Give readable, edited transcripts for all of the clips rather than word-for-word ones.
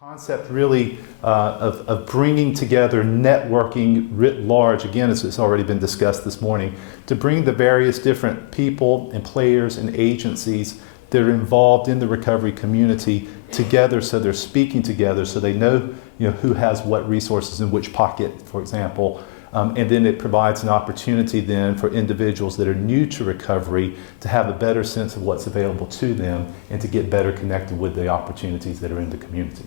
Concept really of bringing together networking writ large, again, as it's already been discussed this morning, to bring the various different people and players and agencies that are involved in the recovery community together, so they're speaking together, so they know, who has what resources in which pocket, for example. And then it provides an opportunity then for individuals that are new to recovery to have a better sense of what's available to them and to get better connected with the opportunities that are in the community.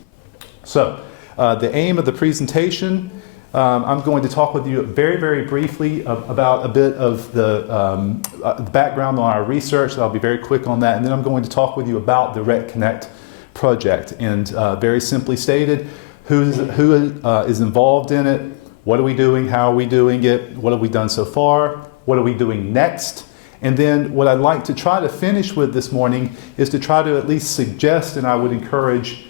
So, the aim of the presentation, I'm going to talk with you very, very briefly about a bit of the background on our research. I'll be very quick on that. And then I'm going to talk with you about the Rec Connect project. And very simply stated, who is involved in it, what are we doing, how are we doing it, what have we done so far, what are we doing next. And then what I'd like to try to finish with this morning is to try to at least suggest, and I would encourage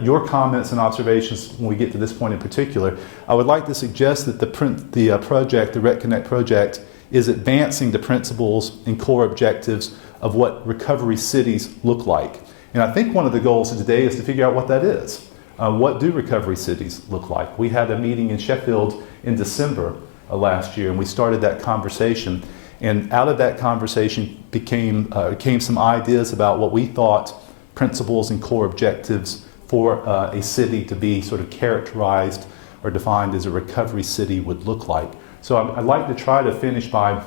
your comments and observations when we get to this point in particular. I would like to suggest that the Rec Connect project is advancing the principles and core objectives of what recovery cities look like. And I think one of the goals of today is to figure out what that is. What do recovery cities look like? We had a meeting in Sheffield in December last year, and we started that conversation. And out of that conversation came some ideas about what we thought principles and core objectives for a city to be sort of characterized or defined as a recovery city would look like. So I'd like to try to finish by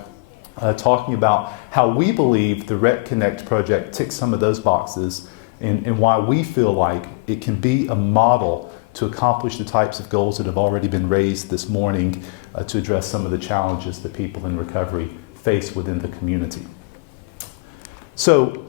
talking about how we believe the Rec Connect project ticks some of those boxes and why we feel like it can be a model to accomplish the types of goals that have already been raised this morning to address some of the challenges that people in recovery face within the community. So,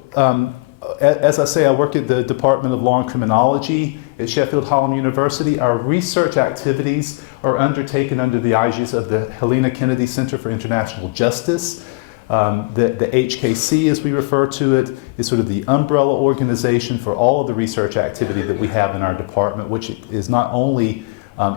as I say, I work at the Department of Law and Criminology at Sheffield Hallam University. Our research activities are undertaken under the aegis of the Helena Kennedy Center for International Justice. The HKC, as we refer to it, is sort of the umbrella organization for all of the research activity that we have in our department, which is not only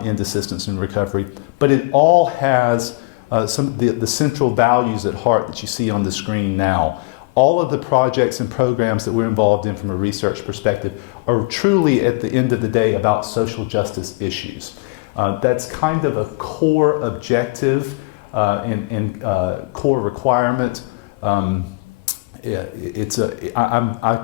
in assistance and recovery, but it all has some of the central values at heart that you see on the screen now. All of the projects and programs that we're involved in from a research perspective are truly, at the end of the day, about social justice issues. That's kind of a core objective and core requirement. I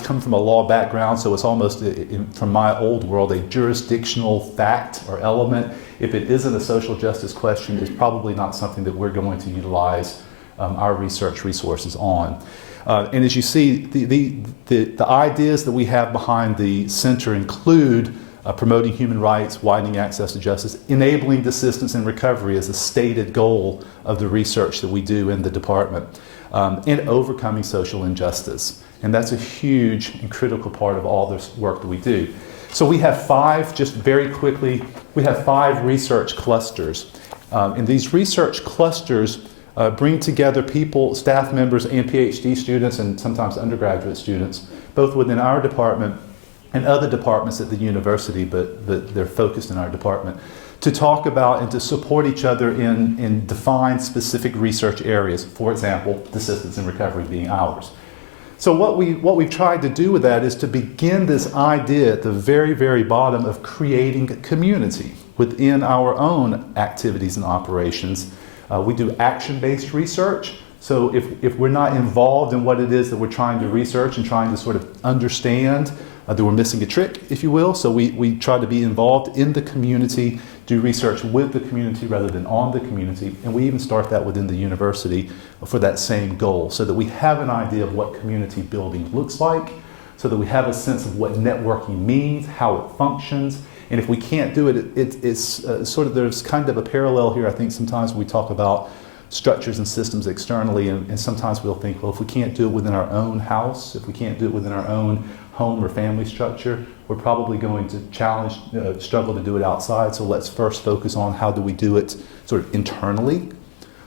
come from a law background, so it's almost, from my old world, a jurisdictional fact or element. If it isn't a social justice question, it's probably not something that we're going to utilize our research resources on. And as you see, the ideas that we have behind the center include promoting human rights, widening access to justice, enabling assistance and recovery as a stated goal of the research that we do in the department, and overcoming social injustice. And that's a huge and critical part of all this work that we do. So we have just very quickly, we have 5 research clusters. And these research clusters bring together people, staff members, and PhD students, and sometimes undergraduate students, both within our department and other departments at the university, but they're focused in our department, to talk about and to support each other in defined specific research areas. For example, assistance and recovery being ours. So what we've tried to do with that is to begin this idea at the very, very bottom of creating a community within our own activities and operations. We do action-based research, so if we're not involved in what it is that we're trying to research and trying to sort of understand, that we're missing a trick, if you will. So we try to be involved in the community, do research with the community rather than on the community, and we even start that within the university for that same goal, so that we have an idea of what community building looks like, so that we have a sense of what networking means, how it functions. And if we can't do it, it's sort of, there's kind of a parallel here. I think sometimes we talk about structures and systems externally, and sometimes we'll think, well, if we can't do it within our own house, if we can't do it within our own home or family structure, we're probably going to struggle to do it outside. So let's first focus on how do we do it sort of internally.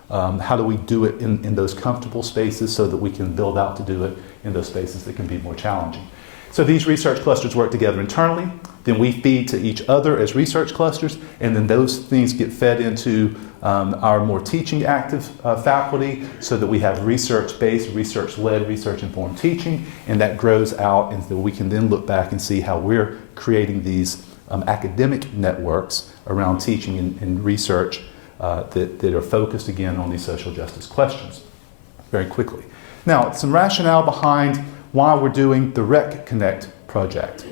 How do we do it in those comfortable spaces so that we can build out to do it in those spaces that can be more challenging. So these research clusters work together internally, then we feed to each other as research clusters, and then those things get fed into our more teaching active faculty, so that we have research-based, research-led, research-informed teaching, and that grows out, and so we can then look back and see how we're creating these academic networks around teaching and research that are focused again on these social justice questions. Very quickly. Now, some rationale behind why we're doing the Rec Connect project.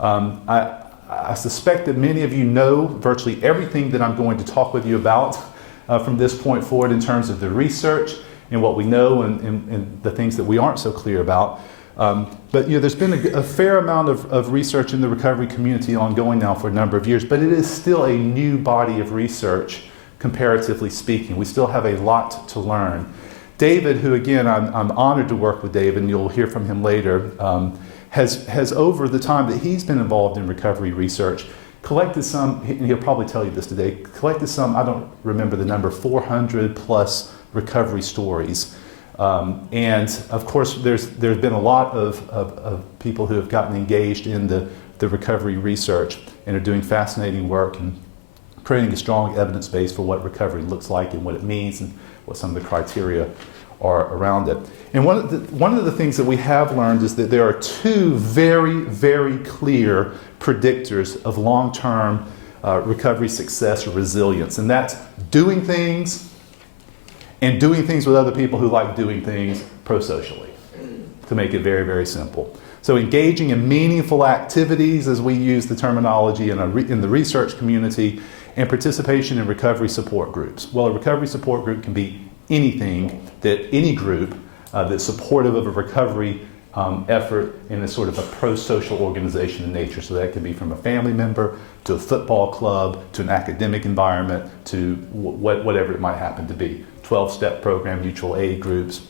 I suspect that many of you know virtually everything that I'm going to talk with you about from this point forward in terms of the research and what we know and the things that we aren't so clear about. But there's been a fair amount of research in the recovery community ongoing now for a number of years, but it is still a new body of research, comparatively speaking. We still have a lot to learn. David, who again, I'm honored to work with David, and you'll hear from him later, has over the time that he's been involved in recovery research, collected some, and he'll probably tell you this today, collected some, I don't remember the number, 400 plus recovery stories. And of course, there's been a lot of people who have gotten engaged in the recovery research and are doing fascinating work and creating a strong evidence base for what recovery looks like and what it means and what some of the criteria are around it. And one of the things that we have learned is that there are two very, very clear predictors of long-term recovery success or resilience, and that's doing things and doing things with other people who like doing things pro-socially, to make it very, very simple. So engaging in meaningful activities, as we use the terminology in the research community, and participation in recovery support groups. Well, a recovery support group can be anything that any group that's supportive of a recovery effort in a sort of a pro-social organization in nature. So that could be from a family member to a football club to an academic environment to whatever it might happen to be. 12-step program, mutual aid groups,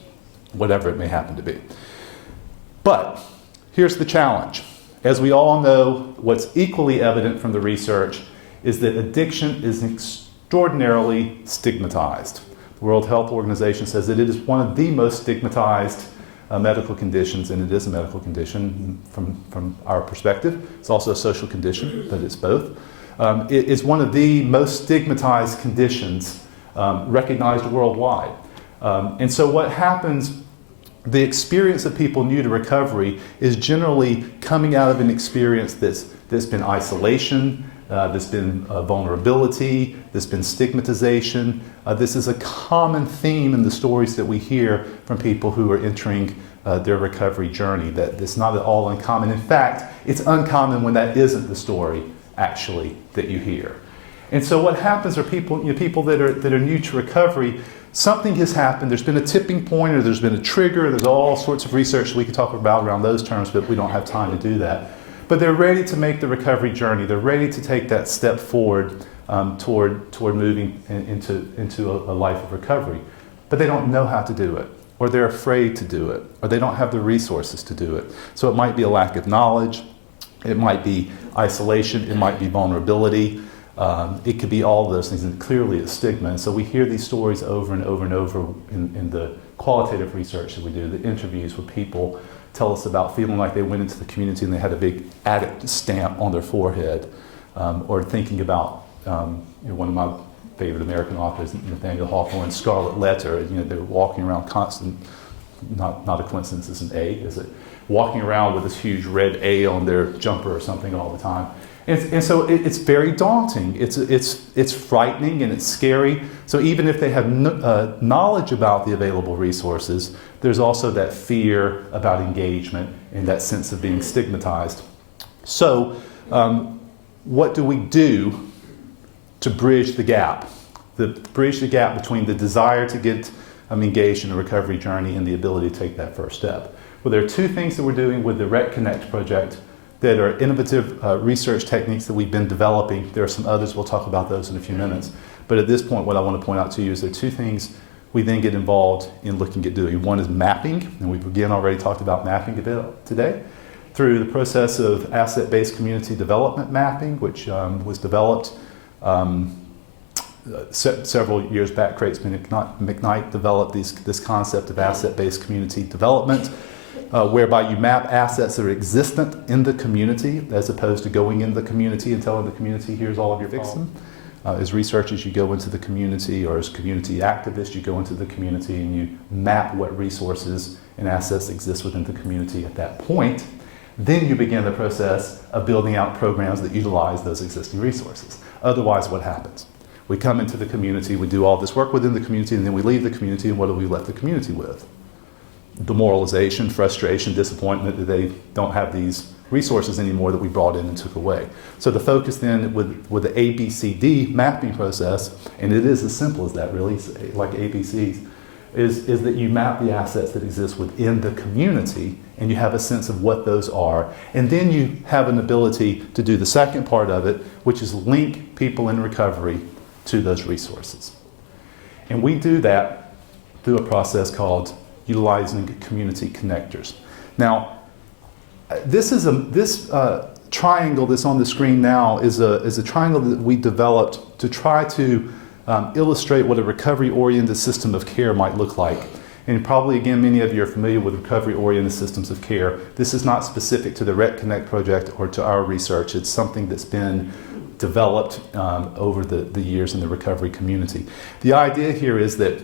whatever it may happen to be. But here's the challenge. As we all know, what's equally evident from the research is that addiction is extraordinarily stigmatized. The World Health Organization says that it is one of the most stigmatized medical conditions, and it is a medical condition from our perspective. It's also a social condition, but it's both. It is one of the most stigmatized conditions recognized worldwide. And so what happens, the experience of people new to recovery is generally coming out of an experience that's been isolation, there's been vulnerability, there's been stigmatization. This is a common theme in the stories that we hear from people who are entering their recovery journey, that it's not at all uncommon. In fact, it's uncommon when that isn't the story, actually, that you hear. And so what happens are people that are new to recovery, something has happened, there's been a tipping point or there's been a trigger, there's all sorts of research we could talk about around those terms, but we don't have time to do that. But they're ready to make the recovery journey. They're ready to take that step forward toward moving into a life of recovery. But they don't know how to do it, or they're afraid to do it, or they don't have the resources to do it. So it might be a lack of knowledge, it might be isolation, it might be vulnerability. It could be all of those things, and clearly it's stigma. And so we hear these stories over and over and over in the qualitative research that we do, the interviews with people tell us about feeling like they went into the community and they had a big addict stamp on their forehead, or thinking about one of my favorite American authors, Nathaniel Hawthorne's Scarlet Letter. They're walking around constant, not a coincidence, it's an A, is it? Walking around with this huge red A on their jumper or something all the time. And so it's very daunting. It's frightening and it's scary. So even if they have knowledge about the available resources, there's also that fear about engagement and that sense of being stigmatized. So what do we do to bridge the gap? Bridge the gap between the desire to get engaged in a recovery journey and the ability to take that first step. Well, there are two things that we're doing with the Rec Connect project that are innovative research techniques that we've been developing. There are some others, we'll talk about those in a few minutes. But at this point, what I want to point out to you is there are two things we then get involved in looking at doing. One is mapping, and we've again already talked about mapping a bit today, through the process of asset-based community development mapping, which was developed several years back. Crates McKnight developed this concept of asset-based community development, whereby you map assets that are existent in the community as opposed to going in the community and telling the community, here's all of your fix them. As researchers, you go into the community, or as community activists, you go into the community and you map what resources and assets exist within the community at that point. Then you begin the process of building out programs that utilize those existing resources. Otherwise, what happens? We come into the community, we do all this work within the community, and then we leave the community, and what do we left the community with? Demoralization, frustration, disappointment that they don't have these resources anymore that we brought in and took away. So the focus then with the ABCD mapping process, and it is as simple as that really, like ABCs, is that you map the assets that exist within the community and you have a sense of what those are. And then you have an ability to do the second part of it, which is link people in recovery to those resources. And we do that through a process called utilizing community connectors. Now, this triangle that's on the screen now is a triangle that we developed to try to illustrate what a recovery-oriented system of care might look like. And probably, again, many of you are familiar with recovery-oriented systems of care. This is not specific to the Rec Connect project or to our research. It's something that's been developed over the years in the recovery community. The idea here is that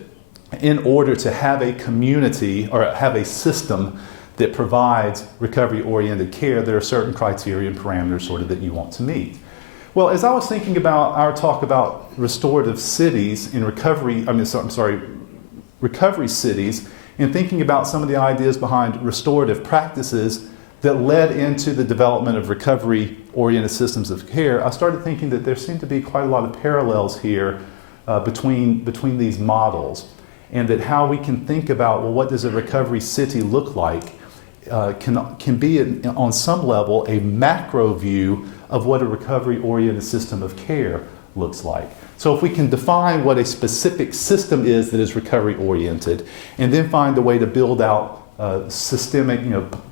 in order to have a community or have a system that provides recovery-oriented care, there are certain criteria and parameters sort of that you want to meet. Well, as I was thinking about our talk about restorative cities in recovery, recovery cities, and thinking about some of the ideas behind restorative practices that led into the development of recovery-oriented systems of care, I started thinking that there seemed to be quite a lot of parallels here between these models, and that how we can think about, well, what does a recovery city look like, can be on some level a macro view of what a recovery-oriented system of care looks like. So if we can define what a specific system is that is recovery-oriented, and then find a way to build out systemic,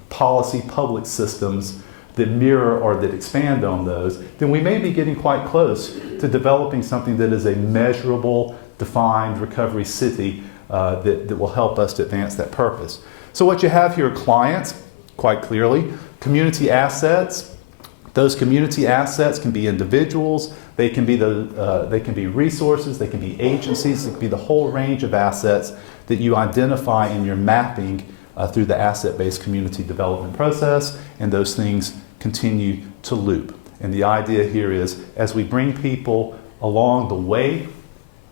policy public systems that mirror or that expand on those, then we may be getting quite close to developing something that is a measurable, defined recovery city that will help us to advance that purpose. So what you have here are clients, quite clearly, community assets. Those community assets can be individuals, they can be resources, they can be agencies, it can be the whole range of assets that you identify in your mapping through the asset-based community development process, and those things continue to loop. And the idea here is, as we bring people along the way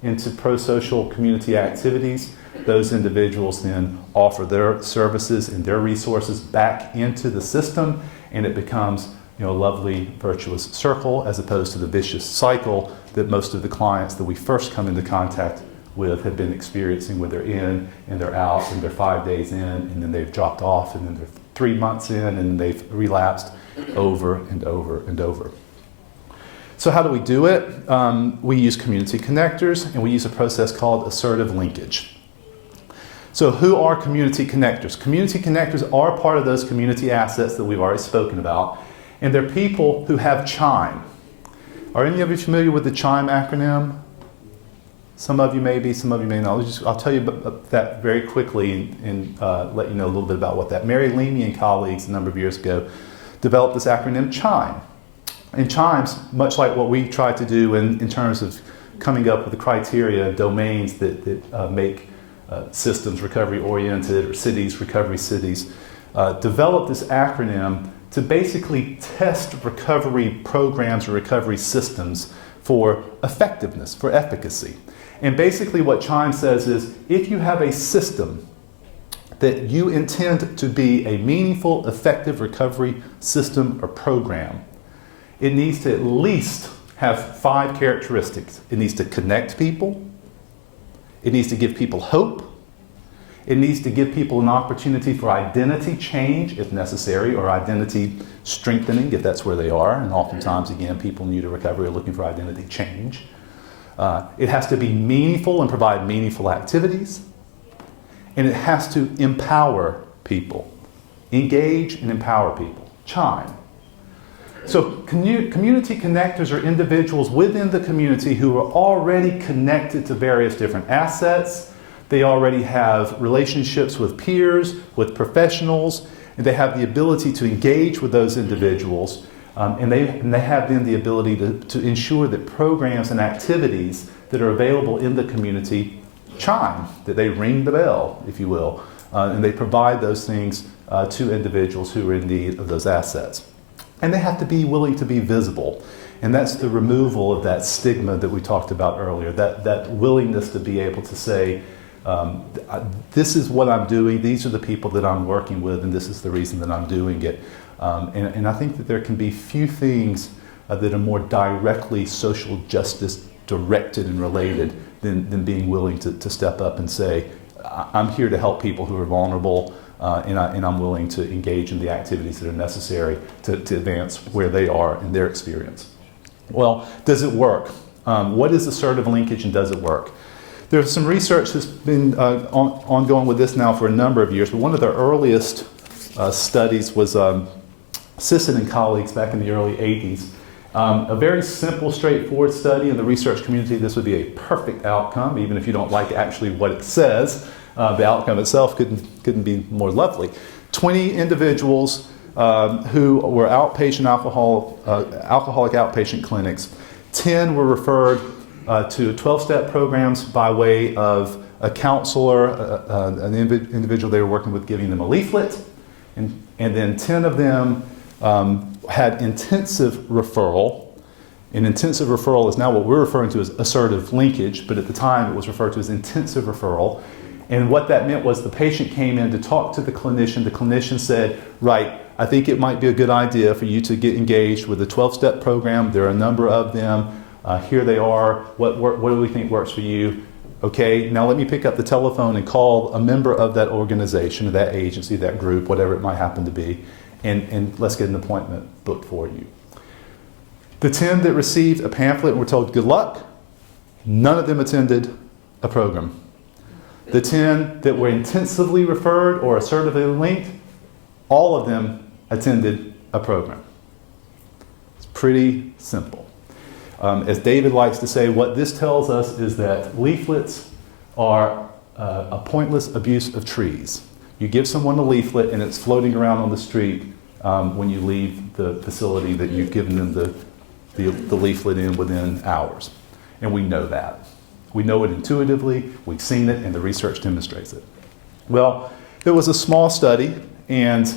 into pro-social community activities, those individuals then offer their services and their resources back into the system, and it becomes a lovely virtuous circle as opposed to the vicious cycle that most of the clients that we first come into contact with have been experiencing, where they're in and they're out and they're 5 days in and then they've dropped off and then they're 3 months in and they've relapsed over and over and over. So how do we do it? We use community connectors, and we use a process called assertive linkage. So who are community connectors? Community connectors are part of those community assets that we've already spoken about, and they're people who have CHIME. Are any of you familiar with the CHIME acronym? Some of you may be, some of you may not. I'll tell you about that very quickly and let you know a little bit about what that. Mary Leamy and colleagues a number of years ago developed this acronym CHIME. And CHIME's much like what we try to do in terms of coming up with the criteria, domains that make systems recovery-oriented or cities, recovery cities, developed this acronym to basically test recovery programs or recovery systems for effectiveness, for efficacy. And basically what CHIME says is, if you have a system that you intend to be a meaningful, effective recovery system or program, it needs to at least have 5 characteristics. It needs to connect people. It needs to give people hope. It needs to give people an opportunity for identity change if necessary, or identity strengthening if that's where they are. And oftentimes, again, people new to recovery are looking for identity change. It has to be meaningful and provide meaningful activities. And it has to empower people. Engage and empower people. CHIME. So community connectors are individuals within the community who are already connected to various different assets. They already have relationships with peers, with professionals, and they have the ability to engage with those individuals. And they have then the ability to ensure that programs and activities that are available in the community chime, that they ring the bell, if you will, and they provide those things to individuals who are in need of those assets. And they have to be willing to be visible. And that's the removal of that stigma that we talked about earlier, that willingness to be able to say, this is what I'm doing, these are the people that I'm working with, and this is the reason that I'm doing it. And I think that there can be few things that are more directly social justice directed and related than being willing to step up and say, I'm here to help people who are vulnerable, and I'm willing to engage in the activities that are necessary to advance where they are in their experience. Well, does it work? What is assertive linkage, and does it work? There's some research that's been ongoing with this now for a number of years, but one of the earliest studies was Sisson and colleagues back in the early 80s. A very simple, straightforward study. In the research community, this would be a perfect outcome, even if you don't like actually what it says. The outcome itself couldn't be more lovely. 20 individuals who were outpatient alcoholic outpatient clinics. 10 were referred to 12-step programs by way of a counselor, an individual they were working with, giving them a leaflet, and then 10 of them had intensive referral. And intensive referral is now what we're referring to as assertive linkage, but at the time it was referred to as intensive referral. And what that meant was the patient came in to talk to the clinician. The clinician said, right, I think it might be a good idea for you to get engaged with a 12-step program. There are a number of them. Here they are. What do we think works for you? Okay, now let me pick up the telephone and call a member of that organization, that agency, that group, whatever it might happen to be, and let's get an appointment booked for you. The 10 that received a pamphlet and were told good luck, none of them attended a program. The 10 that were intensively referred or assertively linked, all of them attended a program. It's pretty simple. As David likes to say, what this tells us is that leaflets are a pointless abuse of trees. You give someone a leaflet and it's floating around on the street when you leave the facility that you've given them the leaflet in within hours. And we know that. We know it intuitively, we've seen it, and the research demonstrates it. Well, there was a small study, and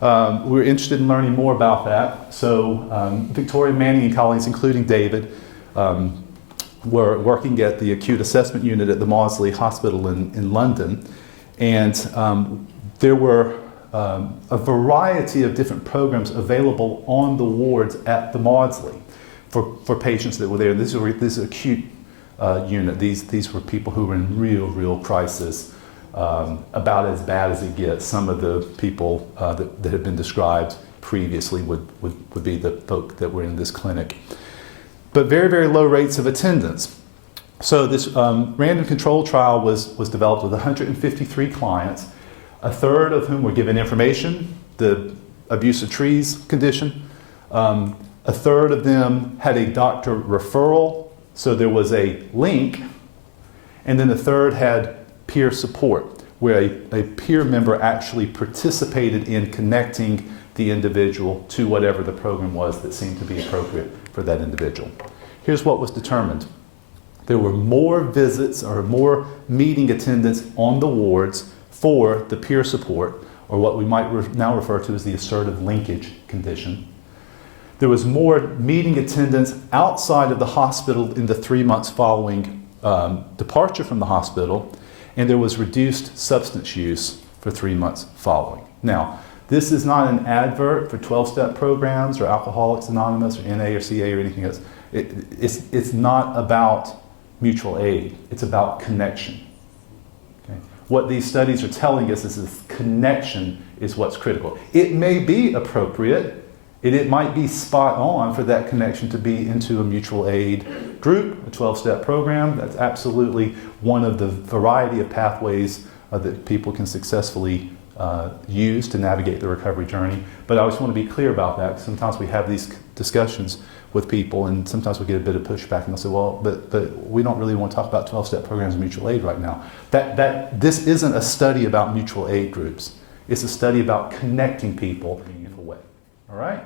we were interested in learning more about that. So Victoria Manning and colleagues, including David, were working at the acute assessment unit at the Maudsley Hospital in London. And there were a variety of different programs available on the wards at the Maudsley for patients that were there. This is acute unit. These were people who were in real crisis, about as bad as it gets. Some of the people that had been described previously would be the folk that were in this clinic. But very low rates of attendance. So this random control trial was developed with 153 clients, a third of whom were given information, the abuse of trees condition. A third of them had a doctor referral, so there was a link, and then a third had peer support, where a peer member actually participated in connecting the individual to whatever the program was that seemed to be appropriate for that individual. Here's what was determined. There were more visits or more meeting attendance on the wards for the peer support, or what we might now refer to as the assertive linkage condition. There was more meeting attendance outside of the hospital in the 3 months following departure from the hospital, and there was reduced substance use for 3 months following. Now, this is not an advert for 12-step programs or Alcoholics Anonymous or NA or CA or anything else. It's not about mutual aid. It's about connection. Okay? What these studies are telling us is this connection is what's critical. It may be appropriate, it might be spot on for that connection to be into a mutual aid group, a 12-step program. That's absolutely one of the variety of pathways that people can successfully use to navigate the recovery journey. But I just want to be clear about that. Sometimes we have these discussions with people, and sometimes we get a bit of pushback, and they'll say, well, but we don't really want to talk about 12-step programs and mutual aid right now. This isn't a study about mutual aid groups. It's a study about connecting people in a meaningful way. All right?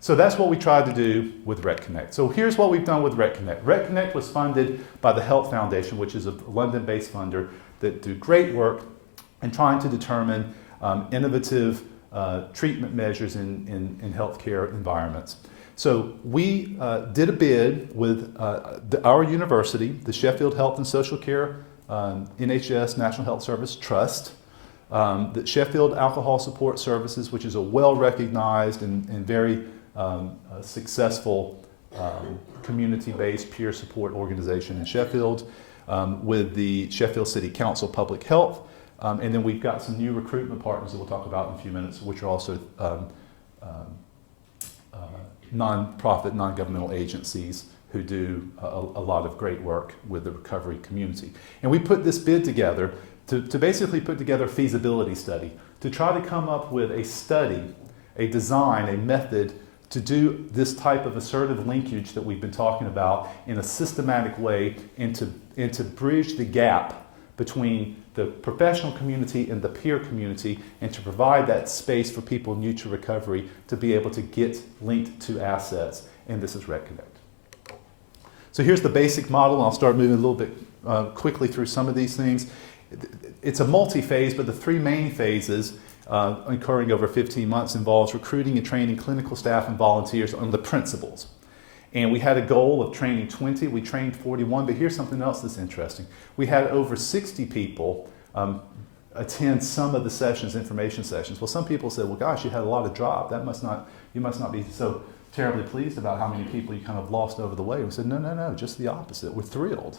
So that's what we tried to do with RecConnect. So here's what we've done with RecConnect. RecConnect was funded by the Health Foundation, which is a London-based funder that do great work in trying to determine innovative treatment measures in healthcare environments. So we did a bid with our university, the Sheffield Health and Social Care NHS National Health Service Trust, the Sheffield Alcohol Support Services, which is a well-recognized and very successful community-based peer support organization in Sheffield, with the Sheffield City Council Public Health, and then we've got some new recruitment partners that we'll talk about in a few minutes, which are also non-profit, non-governmental agencies who do a lot of great work with the recovery community. And we put this bid together to basically put together a feasibility study, to try to come up with a study, a design, a method to do this type of assertive linkage that we've been talking about in a systematic way, and to bridge the gap between the professional community and the peer community, and to provide that space for people new to recovery to be able to get linked to assets, and this is RecConnect. So here's the basic model, and I'll start moving a little bit quickly through some of these things. It's a multi-phase, but the three main phases occurring over 15 months involves recruiting and training clinical staff and volunteers on the principles. And we had a goal of training 20, we trained 41, but here's something else that's interesting. We had over 60 people attend some of the sessions, information sessions. Well, some people said, well, gosh, you had a lot of drop. You must not be so terribly pleased about how many people you kind of lost over the way. We said, no, just the opposite. We're thrilled.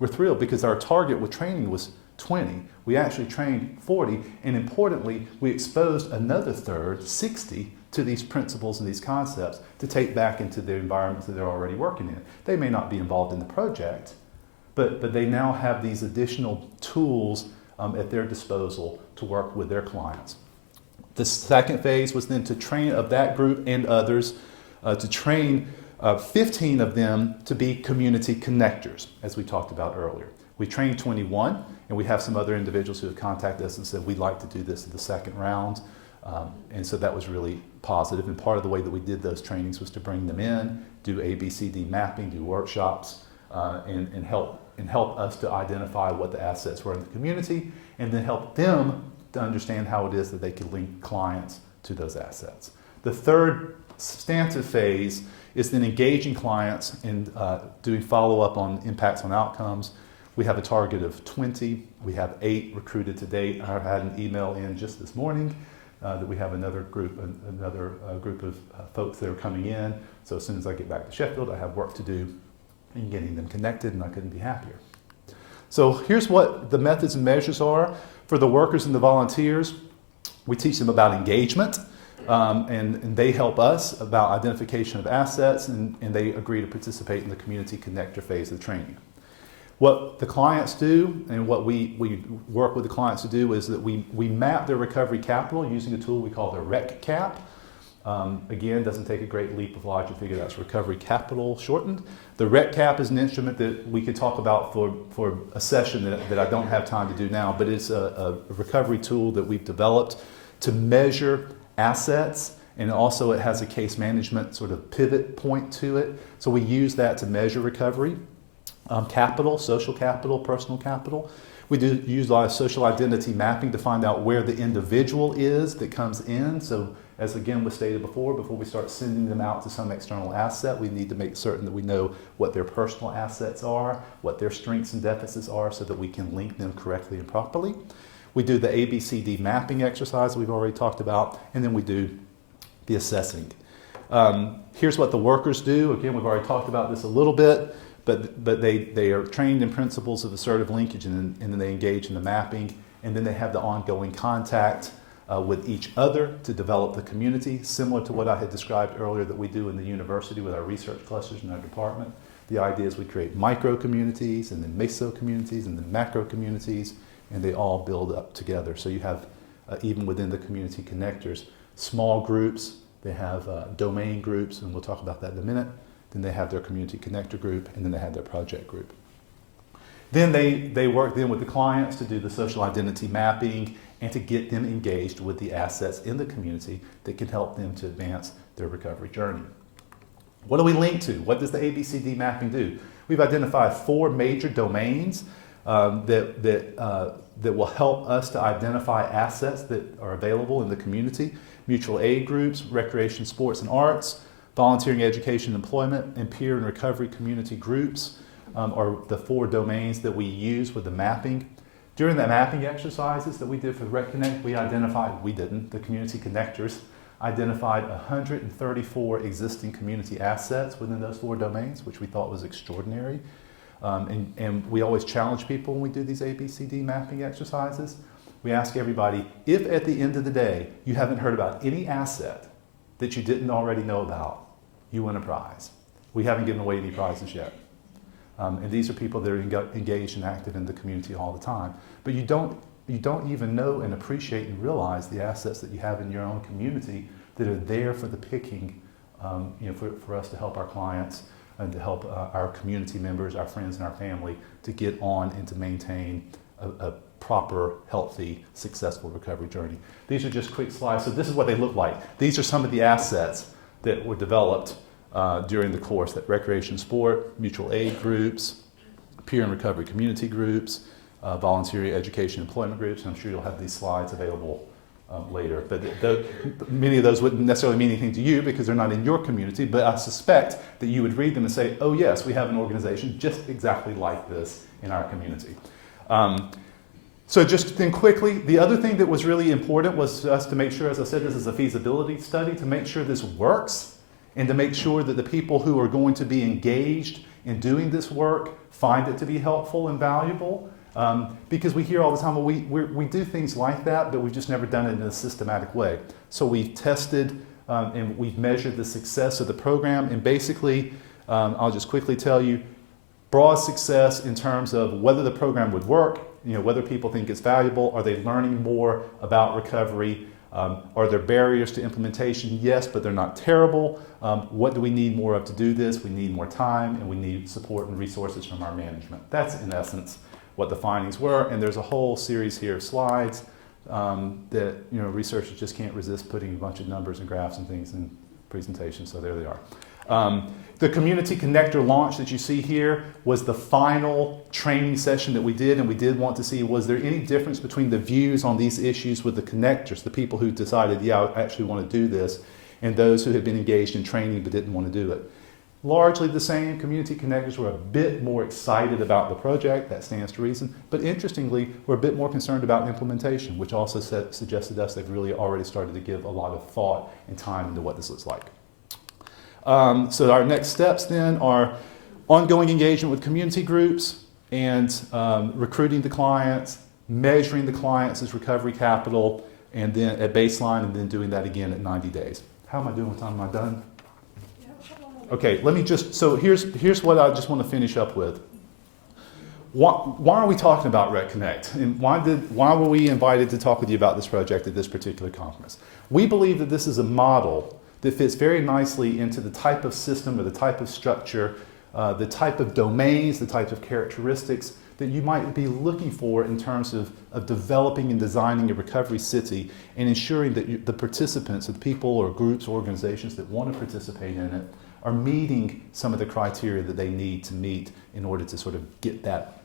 We're thrilled because our target with training was 20. We actually trained 40, and importantly, we exposed another third, 60, to these principles and these concepts to take back into the environments that they're already working in. They may not be involved in the project, but they now have these additional tools at their disposal to work with their clients. The second phase was then to train of that group and others, to train 15 of them to be community connectors, as we talked about earlier. We trained 21, and we have some other individuals who have contacted us and said, we'd like to do this in the second round. And so that was really positive. And part of the way that we did those trainings was to bring them in, do ABCD mapping, do workshops, and help us to identify what the assets were in the community, and then help them to understand how it is that they could link clients to those assets. The third substantive phase is then engaging clients and doing follow-up on impacts on outcomes. We have a target of 20. We have 8 recruited to date. I had an email in just this morning that we have another group of folks that are coming in. So as soon as I get back to Sheffield, I have work to do in getting them connected, and I couldn't be happier. So here's what the methods and measures are. For the workers and the volunteers, we teach them about engagement, and they help us about identification of assets, and they agree to participate in the community connector phase of the training. What the clients do, and what we work with the clients to do, is that we map their recovery capital using a tool we call the RecCap. Again, doesn't take a great leap of logic to figure that's recovery capital shortened. The RecCap is an instrument that we could talk about for a session that I don't have time to do now, but it's a recovery tool that we've developed to measure assets, and also it has a case management sort of pivot point to it. So we use that to measure recovery. Capital, social capital, personal capital. We do use a lot of social identity mapping to find out where the individual is that comes in. So as again was stated before we start sending them out to some external asset, we need to make certain that we know what their personal assets are, what their strengths and deficits are, so that we can link them correctly and properly. We do the ABCD mapping exercise we've already talked about, and then we do the assessing. Here's what the workers do. Again, we've already talked about this a little bit. But they are trained in principles of assertive linkage, and then they engage in the mapping, and then they have the ongoing contact with each other to develop the community, similar to what I had described earlier that we do in the university with our research clusters in our department. The idea is we create micro communities, and then meso communities, and then macro communities, and they all build up together. So you have, even within the community connectors, small groups, they have domain groups, and we'll talk about that in a minute. Then they have their community connector group, and then they have their project group. Then they work then with the clients to do the social identity mapping and to get them engaged with the assets in the community that can help them to advance their recovery journey. What do we link to? What does the ABCD mapping do? We've identified 4 major domains that will help us to identify assets that are available in the community, mutual aid groups, recreation, sports, and arts, volunteering, education, employment, and peer and recovery community groups are the 4 domains that we use with the mapping. During the mapping exercises that we did for the Rec Connect, the community connectors identified 134 existing community assets within those 4 domains, which we thought was extraordinary. And we always challenge people when we do these ABCD mapping exercises. We ask everybody, if at the end of the day you haven't heard about any asset that you didn't already know about, you win a prize. We haven't given away any prizes yet. And these are people that are engaged and active in the community all the time. But you don't even know and appreciate and realize the assets that you have in your own community that are there for the picking, for us to help our clients and to help our community members, our friends, and our family to get on and to maintain a proper, healthy, successful recovery journey. These are just quick slides. So this is what they look like. These are some of the assets that were developed during the course: that recreation, sport, mutual aid groups, peer and recovery community groups, voluntary education employment groups. And I'm sure you'll have these slides available later. But many of those wouldn't necessarily mean anything to you because they're not in your community, but I suspect that you would read them and say, oh yes, we have an organization just exactly like this in our community. So just then quickly, the other thing that was really important was for us to make sure, as I said, this is a feasibility study, to make sure this works and to make sure that the people who are going to be engaged in doing this work find it to be helpful and valuable. Because we hear all the time, well, we do things like that, but we've just never done it in a systematic way. So we've tested and we've measured the success of the program. And basically, I'll just quickly tell you, broad success in terms of whether the program would work, whether people think it's valuable, are they learning more about recovery, are there barriers to implementation? Yes, but they're not terrible. What do we need more of to do this? We need more time, and we need support and resources from our management. That's, in essence, what the findings were. And there's a whole series here of slides that researchers just can't resist putting a bunch of numbers and graphs and things in presentations, so there they are. The Community Connector launch that you see here was the final training session that we did, and we did want to see, was there any difference between the views on these issues with the connectors, the people who decided, yeah, I actually want to do this, and those who had been engaged in training but didn't want to do it. Largely the same. Community connectors were a bit more excited about the project, that stands to reason, but interestingly, we're a bit more concerned about implementation, which also suggested to us they've really already started to give a lot of thought and time into what this looks like. So our next steps then are ongoing engagement with community groups and recruiting the clients, measuring the clients as recovery capital, and then at baseline, and then doing that again at 90 days. How am I doing with time? Am I done? Okay, let me so here's what I just want to finish up with. Why are we talking about Rec Connect? And why were we invited to talk with you about this project at this particular conference? We believe that this is a model that fits very nicely into the type of system or the type of structure, the type of domains, the type of characteristics that you might be looking for in terms of developing and designing a recovery city and ensuring that the participants, the people or groups or organizations that want to participate in it, are meeting some of the criteria that they need to meet in order to sort of get that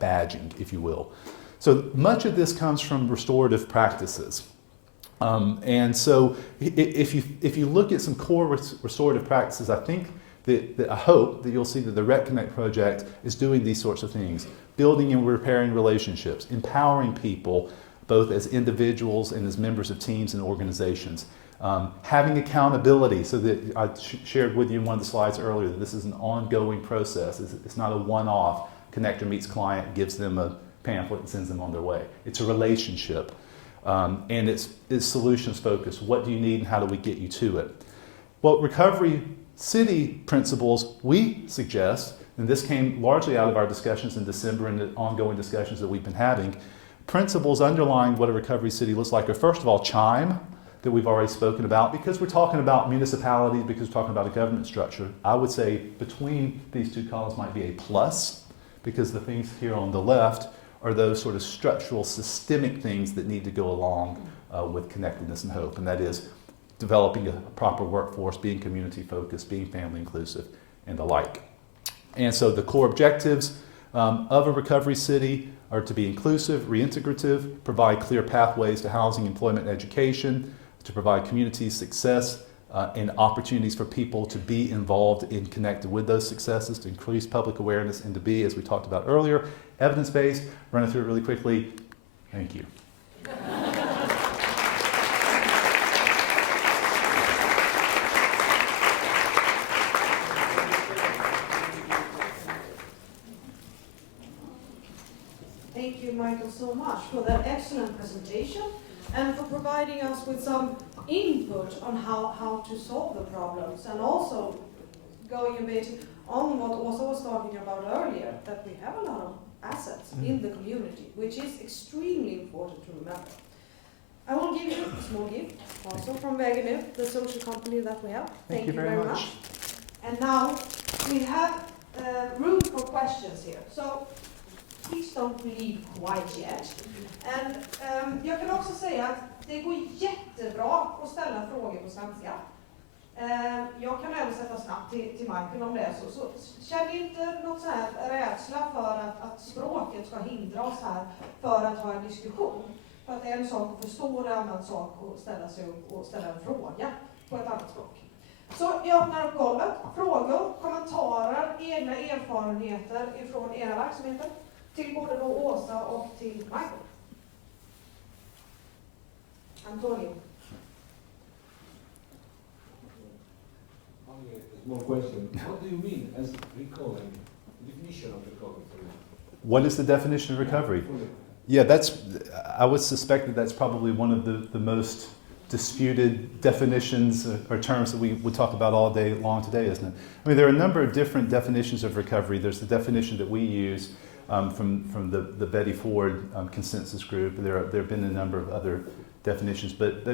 badging, if you will. So much of this comes from restorative practices. And so if you look at some core restorative practices, I think I hope that you'll see that the Rec Connect project is doing these sorts of things: building and repairing relationships, empowering people, both as individuals and as members of teams and organizations, having accountability, so that I shared with you in one of the slides earlier that this is an ongoing process. It's not a one-off, connector meets client, gives them a pamphlet and sends them on their way. It's a relationship. And it's solutions focused. What do you need and how do we get you to it? Well, recovery city principles, we suggest, and this came largely out of our discussions in December and the ongoing discussions that we've been having, principles underlying what a recovery city looks like are, first of all, CHIME, that we've already spoken about. Because we're talking about municipalities, because we're talking about a government structure, I would say between these two columns might be a plus, because the things here on the left are those sort of structural, systemic things that need to go along with connectedness and hope, and that is developing a proper workforce, being community focused, being family inclusive, and the like. And so the core objectives of a recovery city are to be inclusive, reintegrative, provide clear pathways to housing, employment, and education, to provide community success and opportunities for people to be involved and connected with those successes, to increase public awareness, and to be, as we talked about earlier, evidence-based. Running through it really quickly. Thank you. Thank you, Michael, so much for that excellent presentation and for providing us with some input on how to solve the problems, and also going a bit on what Åsa was talking about earlier, that we have a lot of assets in the community, which is extremely important to remember. I will give you a small gift, also from Vägenö, the social company that we have. Thank you very much. And now we have room for questions here. So please don't leave quite yet. And jag kan också säga att det går jättebra att ställa frågor på svenska. Jag kan översätta snabbt till Michael om det är så. Så känn inte något så här rädsla för att språket ska hindra oss här för att ha en diskussion. För att det är en sak att förstå, det är en annan sak att ställa sig upp och ställa en fråga på ett annat språk. Så jag öppnar upp golvet. Frågor, kommentarer, egna erfarenheter ifrån era verksamheter. Till både då Åsa och till Michael. Antonio. Small question. What do you mean as recovery? Definition of recovery for you? What is the definition of recovery? Yeah, I would suspect that that's probably one of the most disputed definitions or terms that we would talk about all day long today, isn't it? I mean, there are a number of different definitions of recovery. There's the definition that we use from the Betty Ford consensus group. There have been a number of other definitions, but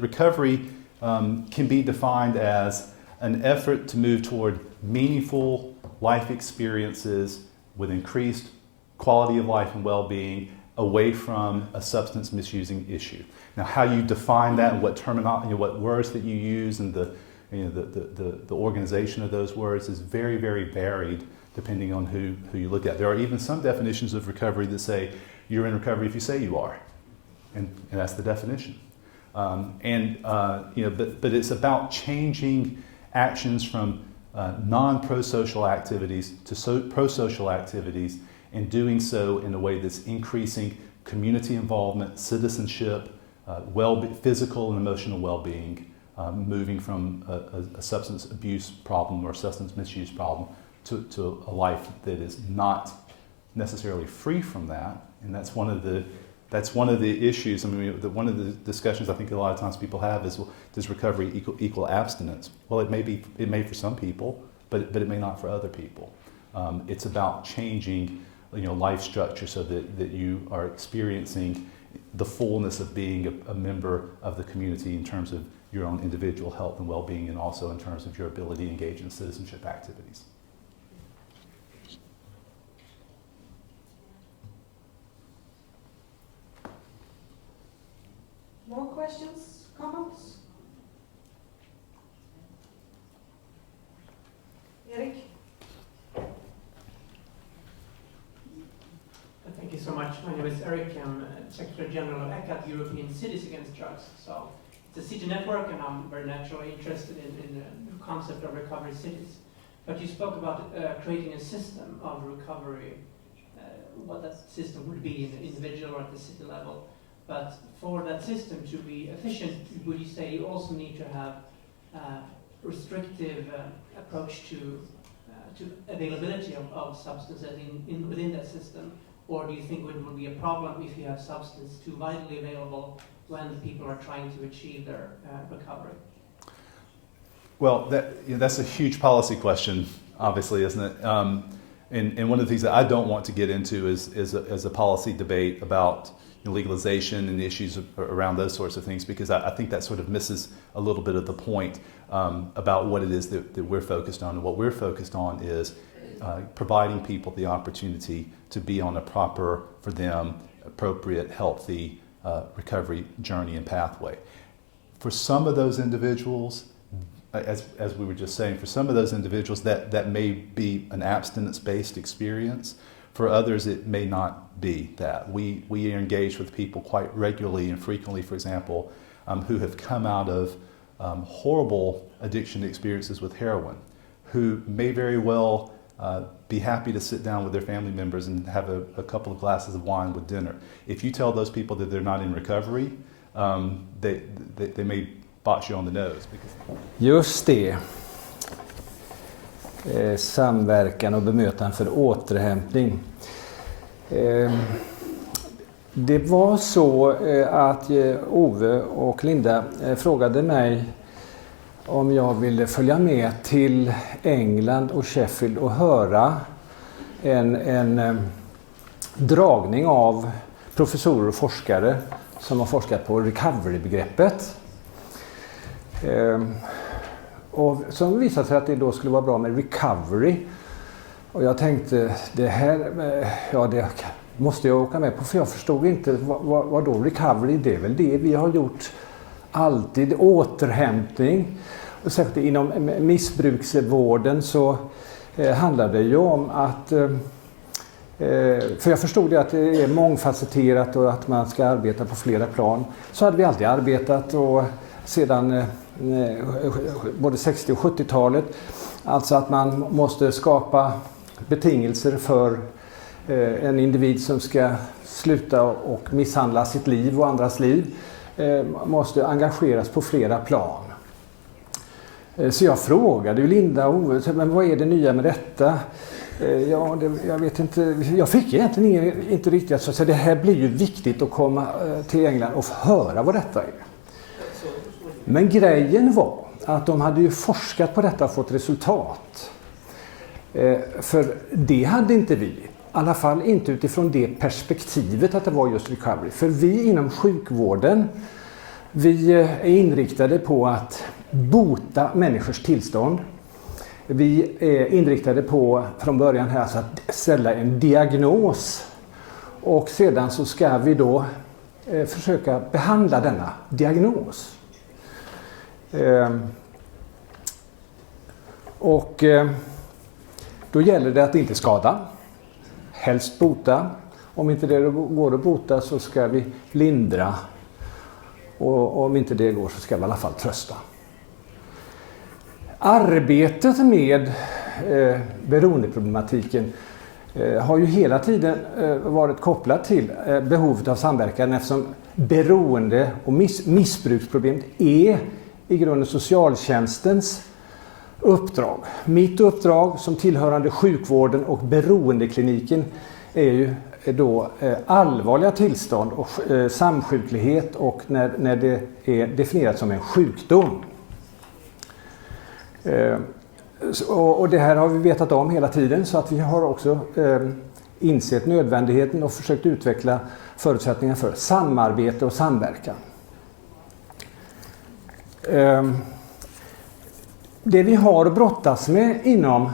recovery can be defined as an effort to move toward meaningful life experiences with increased quality of life and well-being away from a substance misusing issue. Now, how you define that and what terminology, what words that you use, and the organization of those words is very, very varied depending on who you look at. There are even some definitions of recovery that say you're in recovery if you say you are, and that's the definition. But it's about changing actions from non-pro-social activities to pro-social activities, and doing so in a way that's increasing community involvement, citizenship, physical and emotional well-being, moving from a substance abuse problem or substance misuse problem to a life that is not necessarily free from that. And that's one of the issues. I mean, one of the discussions I think a lot of times people have is, well, does recovery equal abstinence? Well, it may for some people, but it may not for other people. It's about changing, life structure so that you are experiencing the fullness of being a member of the community in terms of your own individual health and well-being, and also in terms of your ability to engage in citizenship activities. More questions, comments? Erik? Thank you so much. My name is Eric. I'm Secretary General of ECAT, European Cities Against Drugs. So it's a city network, and I'm very naturally interested in the concept of recovery cities. But you spoke about creating a system of recovery, what that system would be in the individual or at the city level. But for that system to be efficient, would you say you also need to have a restrictive approach to availability of substances within that system? Or do you think it would be a problem if you have substance too widely available when people are trying to achieve their recovery? Well, that's a huge policy question, obviously, isn't it? And one of the things that I don't want to get into is a policy debate about legalization and the issues around those sorts of things, because I think that sort of misses a little bit of the point about what it is that we're focused on. And what we're focused on is providing people the opportunity to be on a proper, for them, appropriate, healthy recovery journey and pathway. For some of those individuals, as we were just saying, for some of those individuals that may be an abstinence-based experience. For others, it may not be that. We are engaged with people quite regularly and frequently, for example, who have come out of horrible addiction experiences with heroin, who may very well be happy to sit down with their family members and have a couple of glasses of wine with dinner. If you tell those people that they're not in recovery, they may box you on the nose. Just det. Samverkan och bemötande för återhämtning. Det var så att Ove och Linda frågade mig om jag ville följa med till England och Sheffield och höra en dragning av professorer och forskare som har forskat på recovery-begreppet. Och som visade sig att det då skulle vara bra med recovery. Och jag tänkte, det måste jag åka med på, för jag förstod inte vad då recovery, det är väl det vi har gjort alltid, återhämtning. Och särskilt inom missbruksvården så handlar det ju om att, för jag förstod att det är mångfacetterat och att man ska arbeta på flera plan. Så hade vi alltid arbetat, och sedan både 60- och 70-talet, alltså att man måste skapa betingelser för en individ som ska sluta och misshandla sitt liv och andras liv, måste engageras på flera plan. Så jag frågade ju Linda och Ove, men vad är det nya med detta? Jag vet inte, jag fick egentligen inte riktigt, så det här blir ju viktigt att komma till England och höra vad detta är. Men grejen var att de hade ju forskat på detta och fått resultat. För det hade inte vi. I alla fall inte utifrån det perspektivet att det var just recovery. För vi inom sjukvården, vi är inriktade på att bota människors tillstånd. Vi är inriktade på från början här så att ställa en diagnos. Och sedan så ska vi då försöka behandla denna diagnos. Och då gäller det att inte skada, helst bota. Om inte det går att bota så ska vi lindra, och om inte det går så ska vi i alla fall trösta. Arbetet med beroendeproblematiken har ju hela tiden varit kopplat till behovet av samverkan, eftersom beroende och missbruksproblem är i grunden socialtjänstens uppdrag. Mitt uppdrag som tillhörande sjukvården och beroendekliniken är ju då allvarliga tillstånd och samsjuklighet, och när det är definierat som en sjukdom. Och det här har vi vetat om hela tiden, så att vi har också insett nödvändigheten och försökt utveckla förutsättningar för samarbete och samverkan. Det vi har att brottas med inom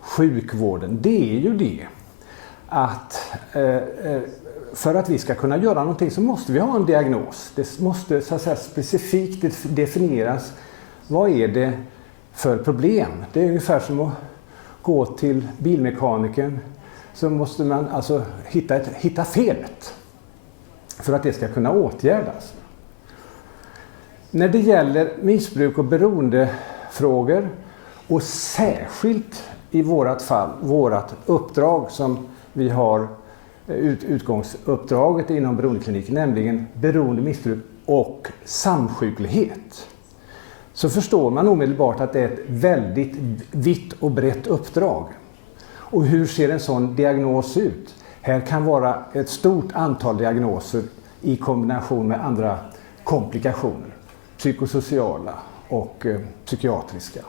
sjukvården, det är ju det att för att vi ska kunna göra någonting så måste vi ha en diagnos. Det måste så att säga specifikt definieras, vad är det för problem. Det är ungefär som att gå till bilmekanikern, så måste man alltså hitta felet för att det ska kunna åtgärdas. När det gäller missbruk och beroendefrågor, och särskilt i vårat fall, vårat uppdrag som vi har, utgångsuppdraget inom beroendekliniken, nämligen beroende, missbruk och samsjuklighet, så förstår man omedelbart att det är ett väldigt vitt och brett uppdrag. Och hur ser en sån diagnos ut? Här kan vara ett stort antal diagnoser i kombination med andra komplikationer, psykosociala och psykiatriska.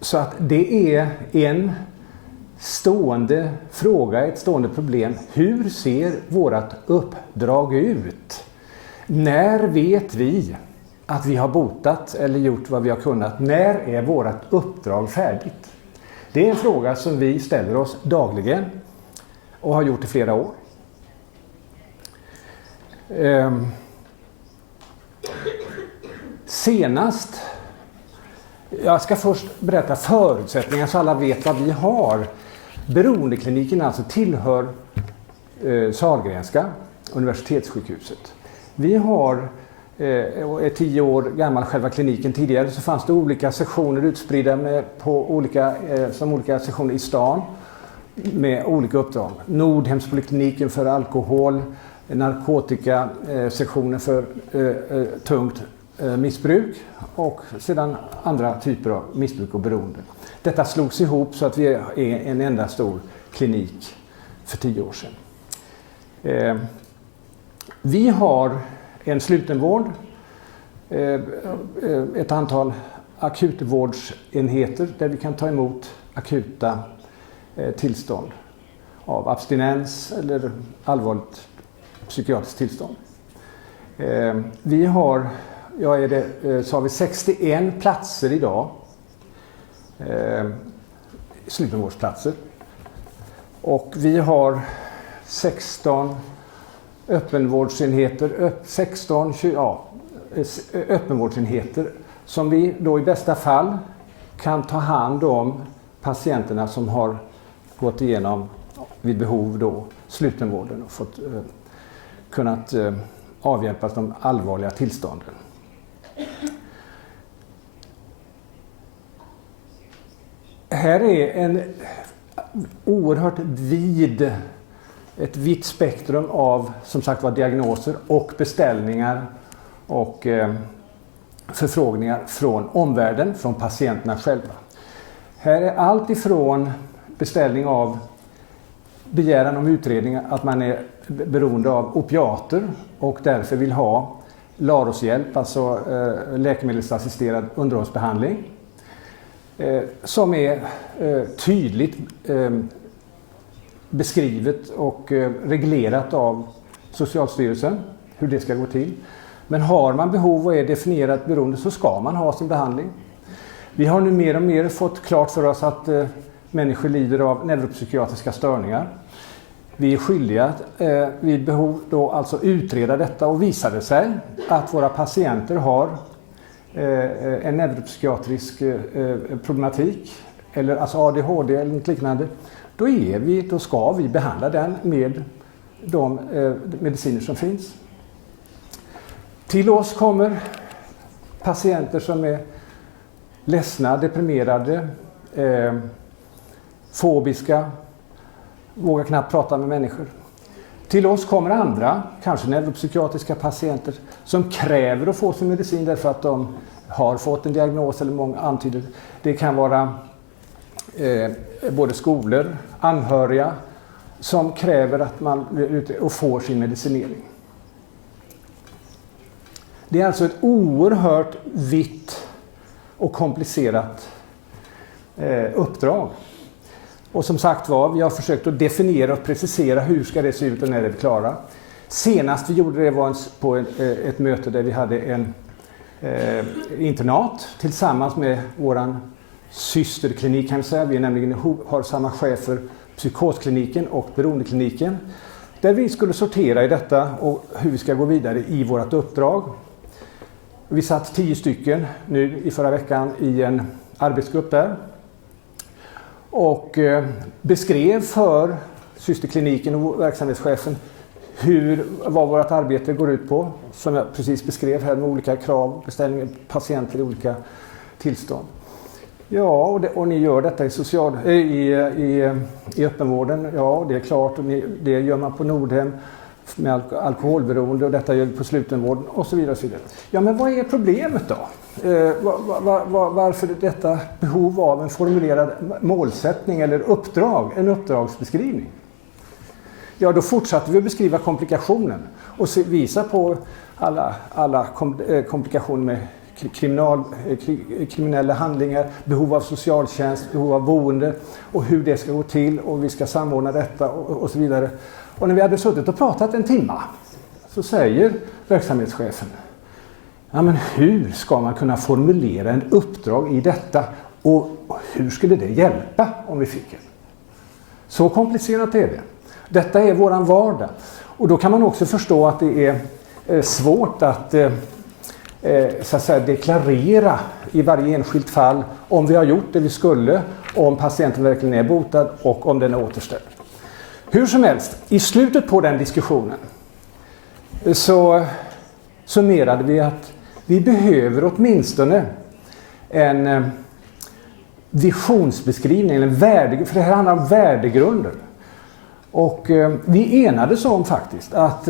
Så att det är en stående fråga, ett stående problem. Hur ser vårt uppdrag ut? När vet vi att vi har botat eller gjort vad vi har kunnat? När är vårt uppdrag färdigt? Det är en fråga som vi ställer oss dagligen och har gjort i flera år. Senast Jag ska först berätta förutsättningar så alla vet vad vi har. Beroendekliniken alltså tillhör Sahlgrenska universitetssjukhuset. Vi har, är 10 år gammal själva kliniken. Tidigare så fanns det olika sektioner utspridda på olika sektioner i stan med olika uppdrag. Nordhemspolikliniken för alkohol, narkotikasektionen för tungt missbruk och sedan andra typer av missbruk och beroende. Detta slogs ihop så att vi är en enda stor klinik för 10 år sedan. Vi har en slutenvård, ett antal akutvårdsenheter där vi kan ta emot akuta tillstånd av abstinens eller allvarligt psykiatriskt tillstånd. Vi har, så har vi 61 platser idag, slutenvårdsplatser. Och vi har 16 öppenvårdsenheter, öppenvårdsenheter som vi då i bästa fall kan ta hand om patienterna som har gått igenom vid behov då slutenvården och fått kunnat avhjälpas de allvarliga tillstånden. Här är en oerhört ett vitt spektrum av som sagt var diagnoser och beställningar och förfrågningar från omvärlden, från patienterna själva. Här är allt ifrån beställning av begäran om utredning att man är beroende av opiater och därför vill ha LAROS-hjälp, alltså läkemedelsassisterad underhållsbehandling, som är tydligt beskrivet och reglerat av Socialstyrelsen hur det ska gå till. Men har man behov och är definierat beroende så ska man ha sin behandling. Vi har nu mer och mer fått klart för oss att människor lider av neuropsykiatriska störningar. Vi är skyldiga att vid behov då alltså utreda detta, och visar det sig att våra patienter har en neuropsykiatrisk problematik eller alltså ADHD eller något liknande, då ska vi behandla den med de mediciner som finns. Till oss kommer patienter som är ledsna, deprimerade, fobiska, vågar knappt prata med människor. Till oss kommer andra, kanske neuropsykiatriska patienter, som kräver att få sin medicin därför att de har fått en diagnos eller många antyder. Det kan vara både skolor, anhöriga som kräver att man blir ute och får sin medicinering. Det är alltså ett oerhört vitt och komplicerat uppdrag. Och som sagt var, vi har försökt att definiera och precisera hur ska det se ut och när det är klara. Senast vi gjorde det var på ett möte där vi hade en internat tillsammans med våran systerklinik kan vi säga. Vi är nämligen har samma chef för psykoskliniken och beroendekliniken. Där vi skulle sortera i detta och hur vi ska gå vidare i vårt uppdrag. Vi satt 10 stycken nu i förra veckan i en arbetsgrupp där. Och beskrev för systerkliniken och verksamhetschefen vad vårt arbete går ut på. Som jag precis beskrev här med olika krav, beställningar, patienter i olika tillstånd. Ja, och ni gör detta i öppenvården. Ja, det är klart. Och det gör man på Nordhem med alkoholberoende och detta gör vi på slutenvården och så vidare. Och så vidare. Ja, men vad är problemet då? Varför detta behov av en formulerad målsättning eller en uppdragsbeskrivning? Ja, då fortsatte vi att beskriva komplikationen och visa på alla komplikationer med kriminella handlingar, behov av socialtjänst, behov av boende och hur det ska gå till och vi ska samordna detta och så vidare. Och när vi hade suttit och pratat en timma så säger verksamhetschefen: ja, men hur ska man kunna formulera en uppdrag i detta och hur skulle det hjälpa om vi fick det? Så komplicerat är det. Detta är våran vardag. Och då kan man också förstå att det är svårt att så att säga deklarera i varje enskilt fall om vi har gjort det vi skulle, om patienten verkligen är botad och om den är återställd. Hur som helst, i slutet på den diskussionen så summerade vi att vi behöver åtminstone en visionsbeskrivning, eller för det här handlar om värdegrunder. Och vi enades om faktiskt att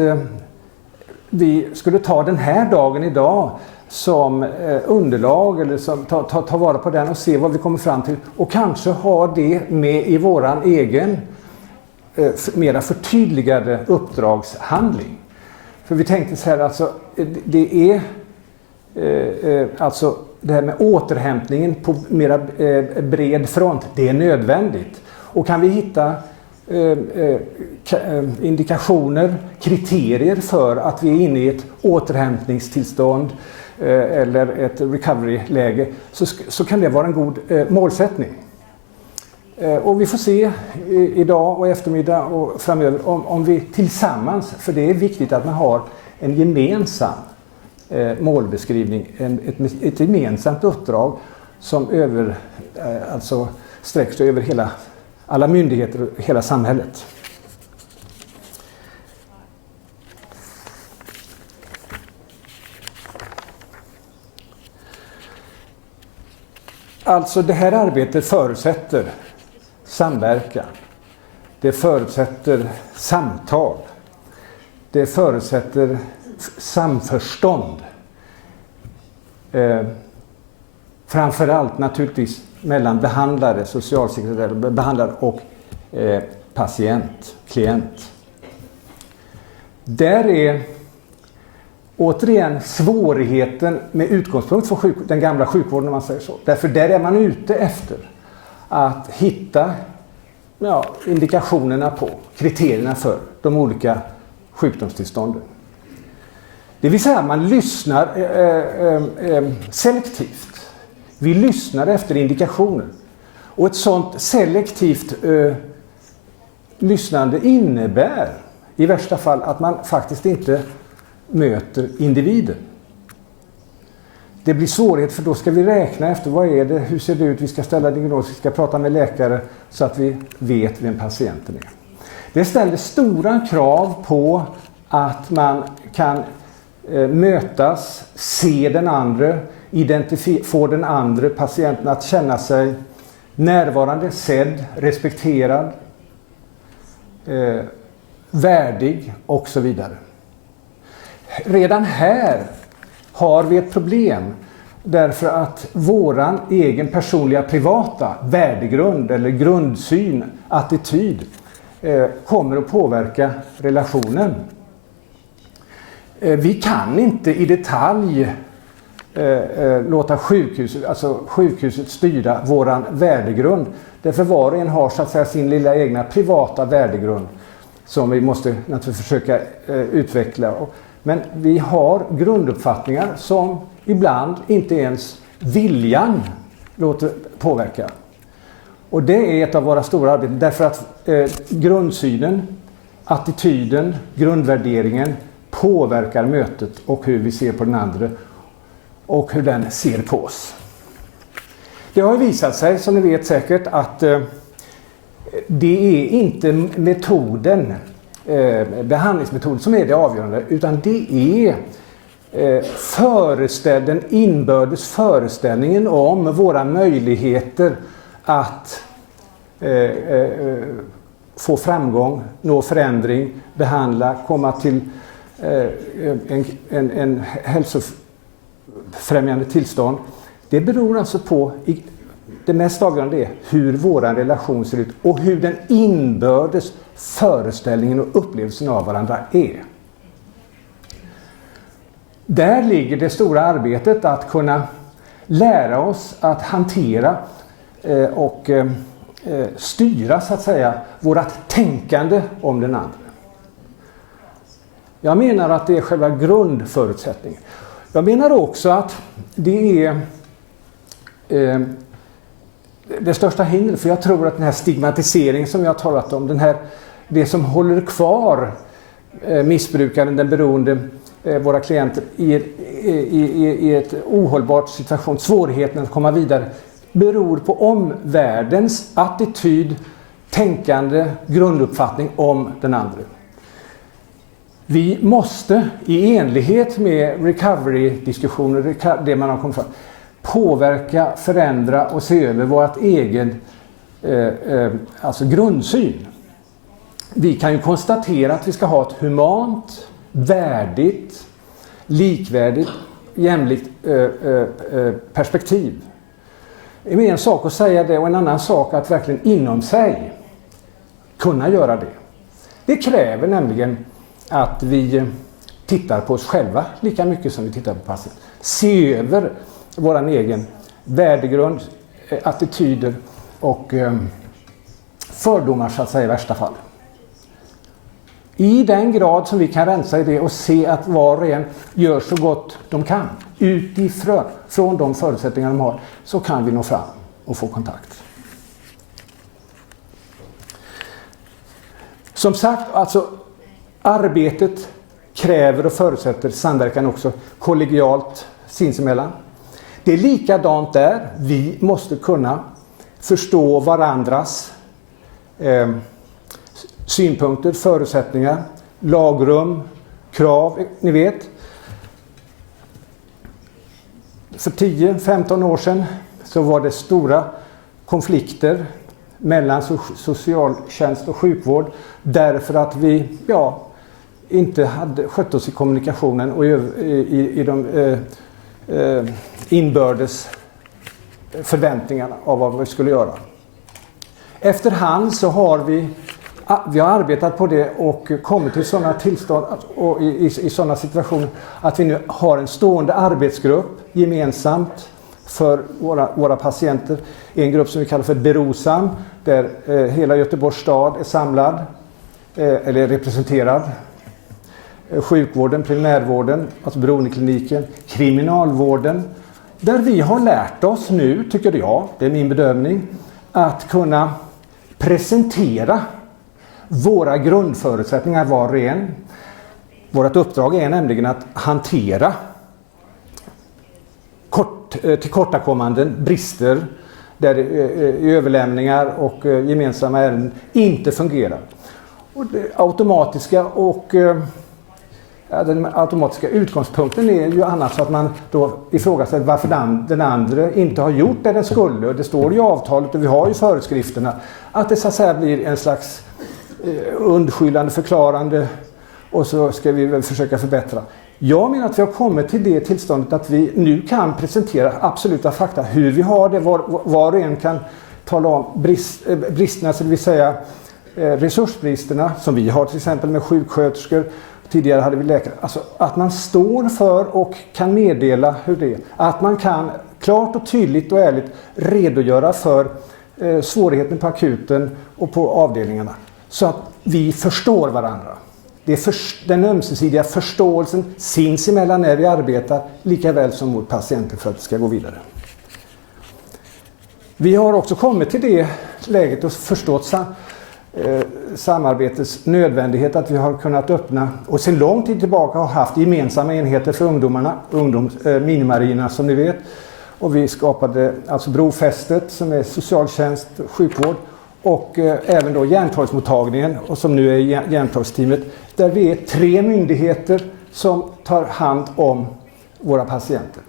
vi skulle ta den här dagen idag som underlag, eller som ta vara på den och se vad vi kommer fram till, och kanske ha det med i våran egen mera förtydligade uppdragshandling. För vi tänkte så här, alltså det är alltså det här med återhämtningen på mera bred front, det är nödvändigt. Och kan vi hitta indikationer, kriterier för att vi är inne i ett återhämtningstillstånd eller ett recovery-läge, så kan det vara en god målsättning. Och vi får se idag och eftermiddag och framöver om vi tillsammans, för det är viktigt att man har en gemensam målbeskrivning, ett gemensamt uppdrag som alltså sträcker sig över alla myndigheter och hela samhället. Alltså det här arbetet förutsätter samverkan. Det förutsätter samtal. Det förutsätter samförstånd. Framförallt naturligtvis mellan behandlare, socialsekreterare, behandlare och patient, klient. Där är återigen svårigheten med utgångspunkt från den gamla sjukvården, om man säger så. Därför där är man ute efter att hitta indikationerna på, kriterierna för de olika sjukdomstillstånden. Det vill säga att man lyssnar selektivt. Vi lyssnar efter indikationer. Och ett sådant selektivt lyssnande innebär i värsta fall att man faktiskt inte möter individen. Det blir svårighet, för då ska vi räkna efter vad är det, hur ser det ut, vi ska ställa diagnos, vi ska prata med läkare så att vi vet vem patienten är. Det ställer stora krav på att man kan mötas, se den andra, få den andra patienten att känna sig närvarande, sedd, respekterad, värdig och så vidare. Redan här har vi ett problem, därför att våran egen personliga privata värdegrund eller grundsyn, attityd kommer att påverka relationen. Vi kan inte i detalj låta sjukhuset styra våran värdegrund. Därför var och en har så att säga sin lilla egna privata värdegrund som vi måste naturligtvis försöka utveckla. Men vi har grunduppfattningar som ibland inte ens viljan låter påverka. Och det är ett av våra stora arbeten, därför att grundsynen, attityden, grundvärderingen påverkar mötet och hur vi ser på den andra och hur den ser på oss. Det har visat sig, som ni vet säkert, att det är inte metoden, behandlingsmetoden som är det avgörande, utan det är den inbördes föreställningen om våra möjligheter att få framgång, nå förändring, behandla, komma till en hälsofrämjande tillstånd. Det beror alltså på, det mest avgörande är hur våran relation ser ut och hur den inbördes föreställningen och upplevelsen av varandra är. Där ligger det stora arbetet att kunna lära oss att hantera och styra så att säga vårat tänkande om den andra. Jag menar att det är själva grundförutsättningen. Jag menar också att det är det största hindret, för jag tror att den här stigmatiseringen som jag har talat om, det som håller kvar missbrukaren, den beroende, våra klienter i ett ohållbart situation, svårigheten att komma vidare, beror på omvärldens attityd, tänkande, grunduppfattning om den andra. Vi måste i enlighet med recovery-diskussioner, det man har kommit fram, påverka, förändra och se över vårt egen alltså grundsyn. Vi kan ju konstatera att vi ska ha ett humant, värdigt, likvärdigt, jämlikt perspektiv. Det är en sak att säga det och en annan sak att verkligen inom sig kunna göra det. Det kräver nämligen att vi tittar på oss själva lika mycket som vi tittar på patienten. Se över vår egen värdegrund, attityder och fördomar så att säga i värsta fall. I den grad som vi kan rensa i det och se att var och en gör så gott de kan utifrån de förutsättningar de har, så kan vi nå fram och få kontakt. Som sagt, alltså arbetet kräver och förutsätter samverkan också kollegialt sinsemellan. Det är likadant där. Vi måste kunna förstå varandras synpunkter, förutsättningar, lagrum, krav, ni vet. För 10-15 år sedan så var det stora konflikter mellan socialtjänst och sjukvård därför att vi inte hade skött oss i kommunikationen och i de inbördes förväntningarna av vad vi skulle göra. Efterhand så har vi har arbetat på det och kommit till sådana tillstånd och i sådana situationer att vi nu har en stående arbetsgrupp gemensamt för våra patienter. En grupp som vi kallar för Berosam, där hela Göteborgs stad är samlad eller representerad. Sjukvården, primärvården, alltså beroendekliniken, kriminalvården. Där vi har lärt oss nu, tycker jag, det är min bedömning, att kunna presentera våra grundförutsättningar var och en. Vårt uppdrag är nämligen att hantera tillkortakommanden, brister, där överlämningar och gemensamma ärenden inte fungerar. Och den automatiska utgångspunkten är ju annars att man då ifrågasätter varför den andra inte har gjort det den skulle. Det står ju i avtalet och vi har ju föreskrifterna att det så att säga blir en slags undskyllande, förklarande och så ska vi väl försöka förbättra. Jag menar att vi har kommit till det tillståndet att vi nu kan presentera absoluta fakta hur vi har det, var och en kan tala om bristerna, så det vill säga resursbristerna som vi har till exempel med sjuksköterskor. Tidigare hade vi läkare. Alltså att man står för och kan meddela hur det är. Att man kan klart och tydligt och ärligt redogöra för svårigheten på akuten och på avdelningarna. Så att vi förstår varandra. Det är den ömsesidiga förståelsen sinsemellan när vi arbetar lika väl som mot patienter för att det ska gå vidare. Vi har också kommit till det läget och förstått samarbetets nödvändighet, att vi har kunnat öppna och sedan lång tid tillbaka har haft gemensamma enheter för ungdomarna, minimarina som ni vet, och vi skapade alltså Brofästet som är socialtjänst, sjukvård och även då Järntorgsmottagningen och som nu är Järntorgsteamet, där vi är 3 myndigheter som tar hand om våra patienter.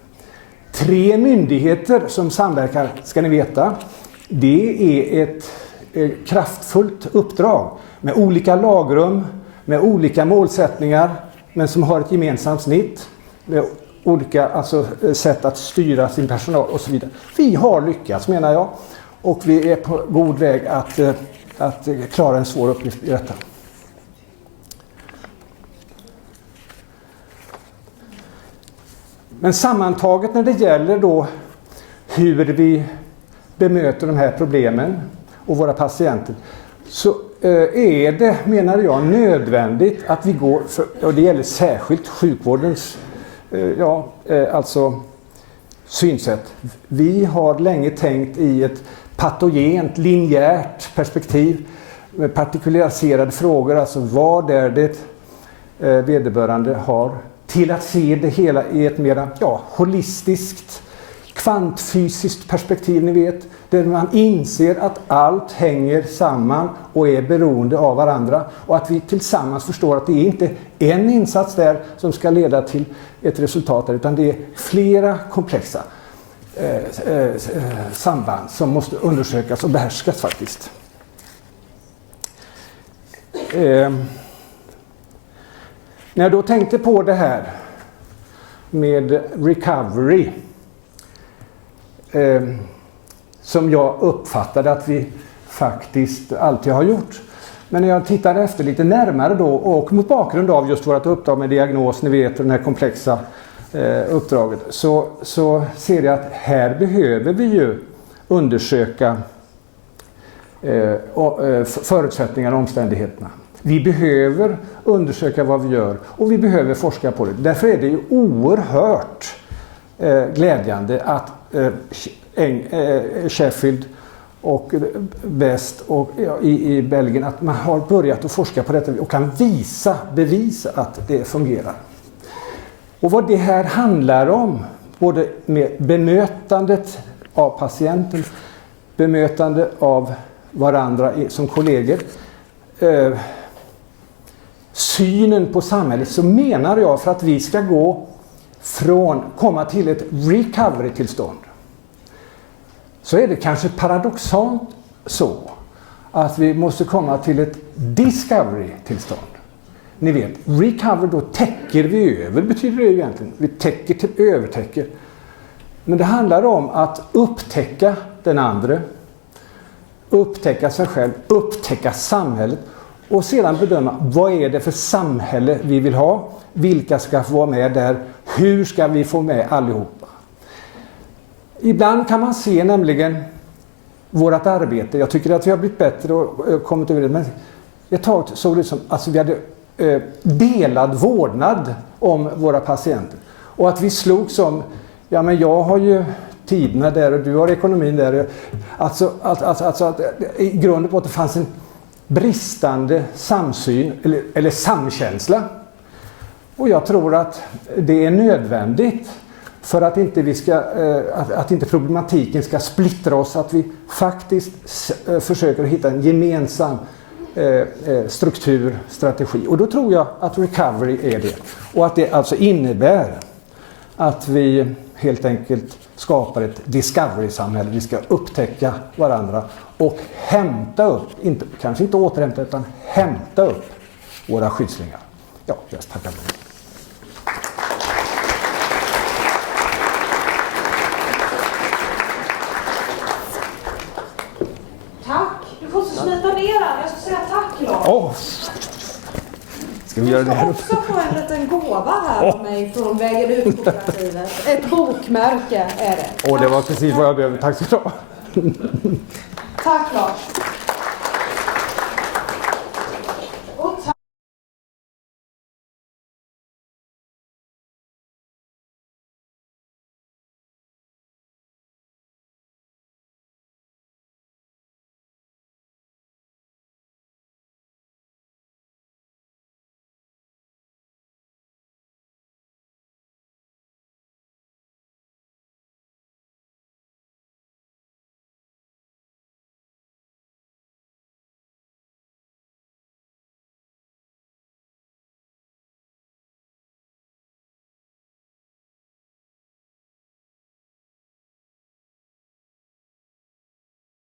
3 myndigheter som samverkar, ska ni veta, det är ett kraftfullt uppdrag med olika lagrum, med olika målsättningar, men som har ett gemensamt snitt, med olika sätt att styra sin personal och så vidare. Vi har lyckats, menar jag, och vi är på god väg att klara en svår uppgift i detta. Men sammantaget när det gäller då hur vi bemöter de här problemen och våra patienter, så är det, menar jag, nödvändigt att vi går, och det gäller särskilt sjukvårdens synsätt. Vi har länge tänkt i ett patogent, linjärt perspektiv med partikulariserade frågor, alltså vad är det vederbörande har, till att se det hela i ett mer holistiskt, kvantfysiskt perspektiv, ni vet, där man inser att allt hänger samman och är beroende av varandra, och att vi tillsammans förstår att det är inte en insats där som ska leda till ett resultat där, utan det är flera komplexa samband som måste undersökas och behärskas faktiskt. När jag då tänkte på det här med recovery, som jag uppfattade att vi faktiskt alltid har gjort. Men när jag tittade efter lite närmare då, och mot bakgrund av just vårt uppdrag med diagnos, ni vet, den här komplexa uppdraget, så ser jag att här behöver vi ju undersöka förutsättningarna och omständigheterna. Vi behöver undersöka vad vi gör, och vi behöver forska på det. Därför är det ju oerhört glädjande att Sheffield och Väst och i Belgien, att man har börjat att forska på detta och kan bevisa att det fungerar. Och vad det här handlar om, både med bemötandet av patienten, bemötande av varandra som kollegor, synen på samhället, så menar jag, för att vi ska komma till ett recovery-tillstånd, så är det kanske paradoxalt så att vi måste komma till ett discovery-tillstånd. Ni vet, recovery, då täcker vi över, betyder det egentligen. Vi täcker till övertäcker. Men det handlar om att upptäcka den andra, upptäcka sig själv, upptäcka samhället, och sedan bedöma vad är det för samhälle vi vill ha, vilka ska få vara med där, hur ska vi få med allihopa. Ibland kan man se nämligen vårt arbete, jag tycker att vi har blivit bättre och kommit över det, men ett tag såg det som att vi hade delad vårdnad om våra patienter, och att vi slog som, ja men jag har ju tiderna där och du har ekonomin där, alltså att i grunden på att det fanns en bristande samsyn eller samkänsla. Och jag tror att det är nödvändigt för att inte att inte problematiken ska splittra oss, att vi faktiskt försöker hitta en gemensam struktur, strategi. Och då tror jag att recovery är det. Och att det alltså innebär att vi helt enkelt skapar ett discovery-samhälle. Vi ska upptäcka varandra och hämta upp, kanske inte återhämta, utan hämta upp våra skyddslingar. Ja, jag tackar för det. Tack! Du får så smita ner den. Jag ska säga tack, Lars. Ska vi göra det här? Jag ska också få en liten gåva här av mig från Vägen ut-kooperativet. Ett bokmärke är det. Det var precis vad jag behövde. Tack så mycket. Tack, Lars.